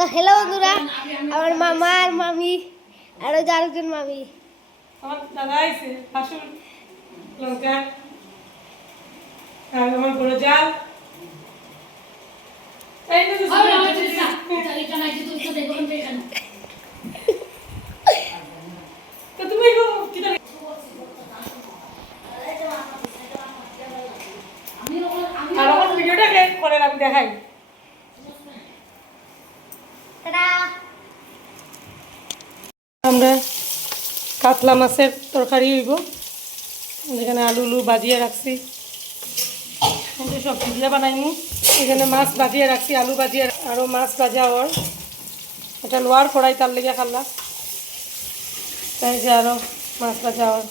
তো হ্যালো বন্ধুরা, আমার মামা আর মামি আরো আরেকজন মামি, আমার দাদা আইছে শাশুর লঙ্কা আর আমার বড় জাল এই তো তো তুমি কি আর আমার ভিডিওটা করে আমি দেখাই। আমরা কাতলা মাছের তরকারি হইব, যেখানে আলু বাজিয়ে রাখছি, সবজি দিয়ে বানাইনি। এখানে মাছ বাজিয়ে রাখছি, আলু বাজিয়ে আরও মাছ ভাজা ওর এটা লোয়ার কড়াই তার লেগে খাল্লা, তাই যে আরও মাছ ভাজা ওর।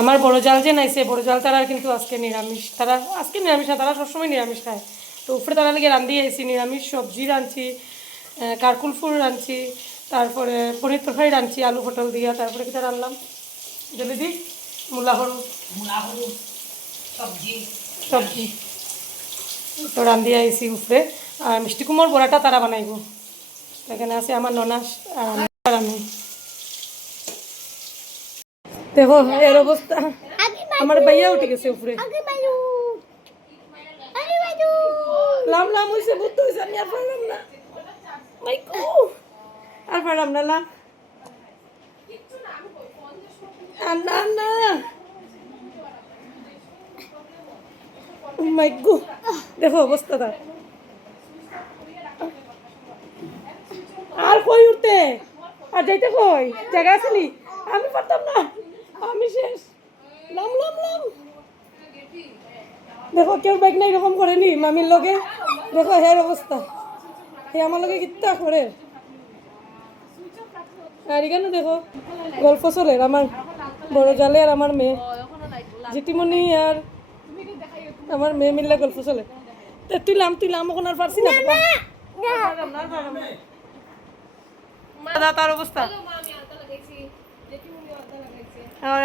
আমার বড় জাল যে নাইছে, বড় জাল তারা কিন্তু আজকে নিরামিষ, তারা আজকে নিরামিষ না, তারা সবসময় নিরামিষ খায়। তো উপরে তারা লেগে রান্ধি আইছি, নিরামিষ সবজি রাঁধছি, কারকুল ফুল রাঁধছি, তারপরে পনির তরকারি রাঁধছি আলু পটল দিয়া, তারপরে কিটা রান্নাম জলদি মূলা হরু সবজি তো রান্ধি আইছি উপরে। আর মিষ্টি কুমড় বড়াটা তারা বানাইব। এখানে আছে আমার ননাস আর আমি। দেখো এর অবস্থা, আমার ভাইয়া উঠে গেছে উপরে, লাম লাম হয়েছে, বুদ্ধ হয়েছে, আমি আর পারলাম না, আর পারলাম না লাম না না মাইগো। দেখো অবস্থাটা, আর কই উঠতে আর যাইতে কই জায়গা আসেনি, আমি পারতাম না, আমি শেষ, লাম লাম লাম। দেখো কেউ বাইক না এরকম করেনি মামির লগে, দেখো হের অবস্থা, হে আমার লগে কিত্তা করে। আর এখানে দেখো গল্প চলে আমার বড় জালে আর আমার মেয়ে জিটিমণি আর আমার মেয়ে মিললে গল্প চলে। তুইলাম এখন আর পারছি না, দাদা তার অবস্থা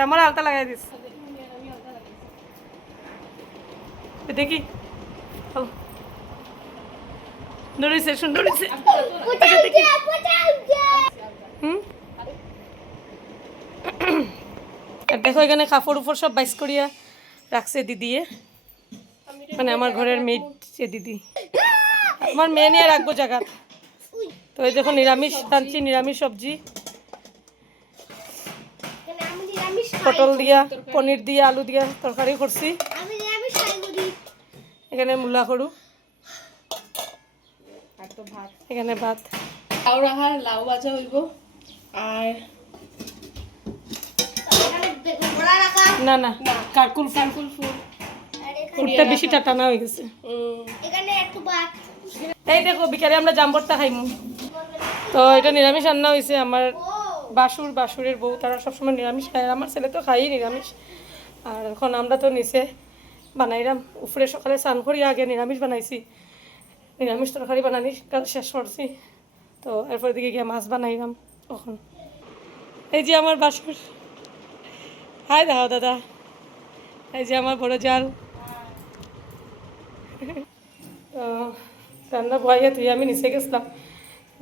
আমার আলতা লাগাই দিস দেখি দৌড়িছে সুন্দর দেখো এখানে কাপড় উপর সব বাইস করিয়া রাখছে দিদিয়ে, মানে আমার ঘরের মেয়ে যে দিদি, আমার মেয়ে নিয়ে রাখবো জায়গা। তো এই দেখো নিরামিষ টানছি, নিরামিষ সবজি পটল দিয়া পনির দিয়া আলু দিয়া তরকারি করছি। এখানে মূলা করু, এখানে ভাত, লাউ রাখার লাউ ভাজা হইব। আর না না কারকুল ফুল ফুলটা বেশি টাটানা হয়ে গেছে। এই দেখো বিকালে আমরা জাম্বরটা খাইমু। তো এটা নিরামিষ রান্না হয়েছে, আমার বাসুরের বউ তারা সবসময় নিরামিষ খায়, আমার ছেলে তো খাই নিরামিষ। আর এখন আমরা তো নিচে বানাইলাম, উপরে সকালে স্নান করি আগে নিরামিষ বানাইছি, নিরামিষ তরকারি বানানি শেষ করছি। তো এরপর দিকে গিয়ে মাছ বানাইলাম তখন। এই যে আমার বাসুর, হাই দাও দাদা, এই যে আমার বড় জাল। তো রান্না বয়াইয়া তুই আমি নিচে গেছিলাম,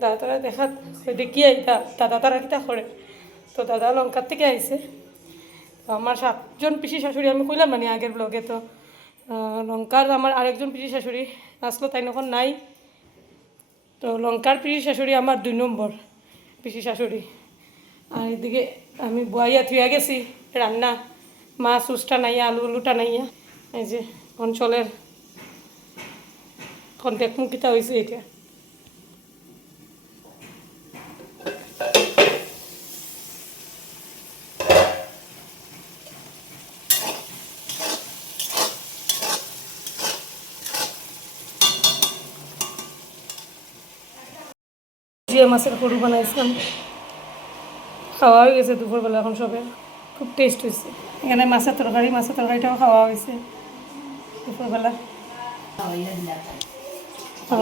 দাদা তারা দেখাত দেখি আইতা দাদা তারা কিতা করে। তো দাদা লঙ্কার থেকে আইছে। তো আমার 7জন পিসি শাশুড়ি আমি কইলাম মানে আগের ব্লগে। তো লঙ্কার আমার আরেকজন পিসি শাশুড়ি আসলো, তাই এখন নাই। তো লঙ্কার পিসি শাশুড়ি আমার 2 নম্বর পিসি শাশুড়ি। আর এদিকে আমি বয়াইয়া থুয়া গেছি রান্না, মাছ উসটা নাইয়া আলুটা নাইয়া। এই যে অঞ্চলের কন্ট্যাক্ট মুখিতা হয়েছে এটা। জিয়া মাছের গরু বানাইছিলাম, খাওয়া হয়ে গেছে দুপুরবেলা, এখন সবে খুব টেস্ট হয়েছে। এখানে মাছের তরকারিটাও খাওয়া হয়েছে দুপুরবেলা।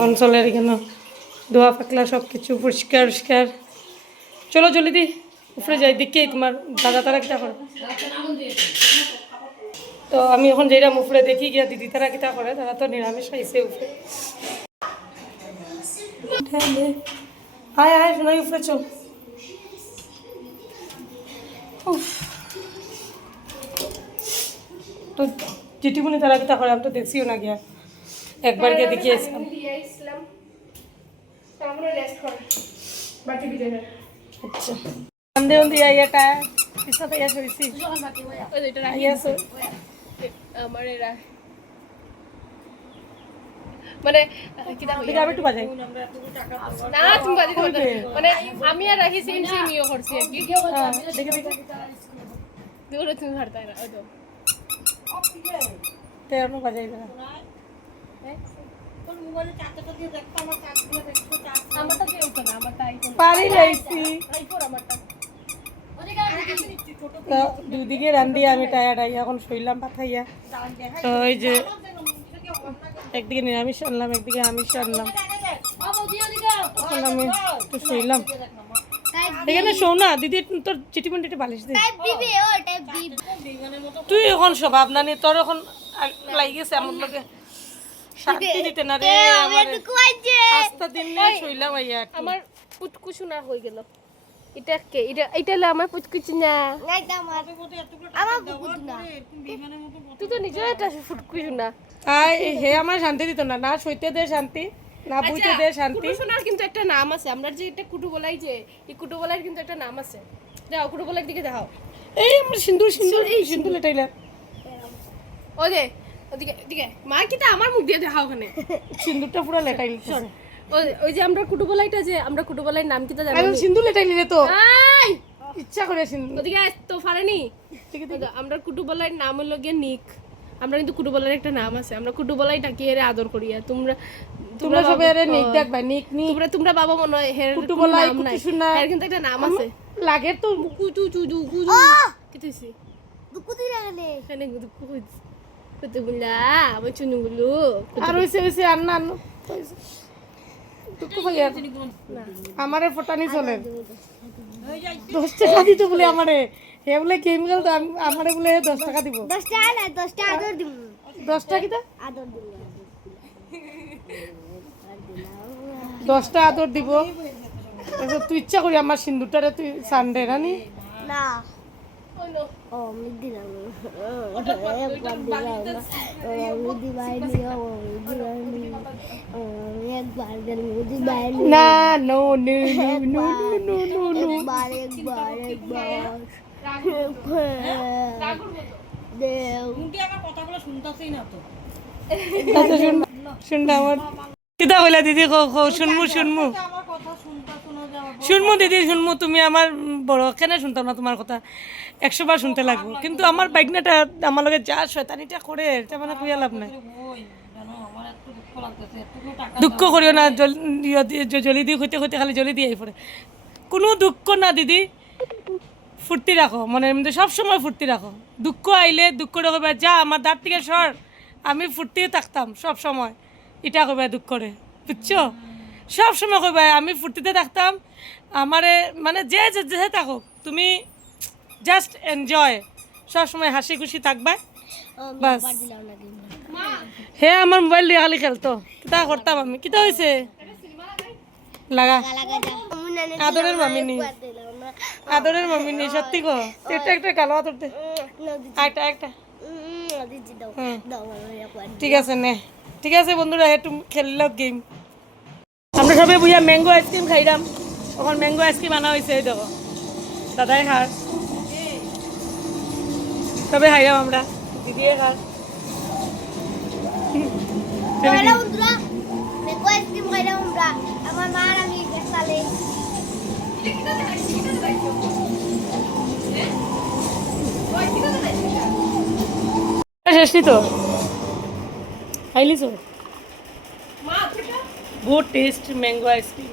অঞ্চলের এখানে দোয়া পাকলা সব কিছু পরিষ্কার। চলো জলদি উপরে যাই, দেখি তোমার দাদা তারা কিতা করে। তো আমি এখন যেরাম উপরে দেখি গিয়া দিদি তারা কিতা করে, তারা তো নিরামিষ খাইছে উপরে। আয় আয় শোনাই উপরে চল। উফ। তো চিঠিগুলি তারা কিতা করে আমি তো দেখছিও না গিয়া, একবার গিয়ে দেখিয়েছিলাম। আচ্ছা সন্ধে হন্দি আইয়াটা পিছাতে ইয়া সরিছি আইয়াছে আমার এরা মানে কিটা হইয়া যাবে একটু বাজাই না তুমি বাজি দিতে মানে আমি আর রাখি সেম সেম ইয়ে করছি আর কি দেখে দেখে দূরে তুমি হারতা না ওই তো তেরো বাজাই না আমারটা কেউ তো না আমারটা আইফোন পারি লাইছি আইফোন আমারটা তো দুদিকে রান্ধি আমি টায়ার্ড আই এখন শুইলাম পাঠাইয়া। তো ওই যে একদিকে নিরামিষ আনলাম একদিকে আমিষ আনলাম, এখন আমি একটু শুইলাম। এখানে শোও না দিদি, তোর চিঠি মন্ডিটা বালিশ দে। তুই এখন স্বভাব না নি, তোর এখন লাগিয়েছে আমার লোকে শান্তি দিতে না রে। আস্তা দিন শুইলাম আইয়া আমার পুটকুসু না হয়ে গেল। এটা কে এটা হলো আমার পুটকুচি না, তুই তো নিজে একটা ফুটকুসু না। আই হে আমার শান্তি দিত না, না শুইতে দে শান্তি, না বুঝতে দে শান্তি। কুটুসোনার কিন্তু একটা নাম আছে, আমরা যে এটা কুটু বলাই, যে এই কুটু বলাইর কিন্তু একটা নাম আছে। যাও কুটু বলাইর দিকে দেখাও। এই আমার সিন্দুর সিন্দুর এই সিন্দুর লেটাইলা ও যে ওদিকে দিকে মা কিটা আমার মুখ দিয়ে দেখাও ওখানে সিন্দুরটা পুরো লেটাইল। ওই যে আমরা কুটু বলাইটা, যে আমরা কুটু বলাইর নাম কিটা জানো? আরে সিন্দুর লেটাইলি রে তো আই ইচ্ছা করে সিন্দুর। ওদিকে আয় তো পারেনি। আমরা কুটু বলাইর নাম হলো গিয়ে নিক। আমরা কিন্তু কুটু বলাইর একটা নাম আছে, আমরা কুটু বলাই ডাকি এর আদর করিয়া। তোমরা সবাই এর নিক ডাকবা, নিক নিক। তোমরা বাবা মনে হয় হের কুটু বলাই নাম নাই, কুটু শোনা এর কিন্তু একটা নাম আছে। লাগে তো কুটু চুজু কুজু কি তুইছি দুকুতি লাগালে এখানে দুকু কইছি কত বুলা আমি চুনুগুলো আর হইছে হইছে আন্না আন্না টুকু ভাইয়া আমারে ফটানি চলে 10 টাকা দিতে বলে আমারে, হে বলে গেম খেল তো আমারে বলে 10 টাকা দিব। 10 টাকা না 10 টাকা আদর দিব, 10 টাকা কিটা আদর দিব, 10 টাকা আদর দিব। তুই ইচ্ছা করি আমার সিন্দুরটারে তুই সানডে রানি না ও মিদি না একবার দিলাম মিদি বাইনি ও মিদি বাইনি একবার দিন মিদি বাইনি না no no no no no no একবার দেও আচ্ছা শুনটা আমার কিতা কইলা দিদি শুনমু শুনমু শুনমু দিদি শুনমু। তুমি আমার বড় কেন শুনতাম না তোমার কথা, 100 বার শুনতে লাগবো। কিন্তু আমার বাইকনাটা আমার লগে যা শয়তানিটা করে এটা মানে কইয়া লাভ নাই। দুঃখ করিও না, জলি দিয়ে হইতে হইতে খালি জলি দিয়ে পড়ে। কোনো দুঃখ না দিদি, ফুর্তি রাখো মনের মধ্যে, সবসময় ফুর্তি রাখো। দুঃখ আইলে দুঃখ কইবা যা আমার দাঁত থেকে সর, আমি ফুর্তি থাকতাম সব সময়। এটা কইবা দুঃখ করে, বুঝছো? সব সময় কইবা আমি ফুর্তিতে থাকতাম। আমারে মানে যে যে থাকুক তুমি জাস্ট এনজয়, সবসময় হাসি খুশি থাকবা বাস। হে আমার মোবাইল দিয়ে খালি খেলতো, কিতা করতাম আমি। কিতা হয়েছে লাগা আদরের মামি নি, আদরের মামি নি সত্যি গো। একটা একটা কালো আদরতে একটা একটা ঠিক আছে নে, ঠিক আছে বন্ধুরা একটু খেলল গেম। আমরা সবাই বুঝা ম্যাঙ্গো আইসক্রিম খাইলাম, ওখানে ম্যাঙ্গো আইসক্রিম আনা হয়েছে। এই দেখো দাদাই খার, তবে খাইলাম আমরা, দিদিয়ে খার। বন্ধুরা ম্যাঙ্গো আইসক্রিম খাইলাম আমরা, আমার মা আর আমি একসাথে। শেষই তো খাইলিস গুড টেস্ট ম্যাঙ্গো আইসক্রিম।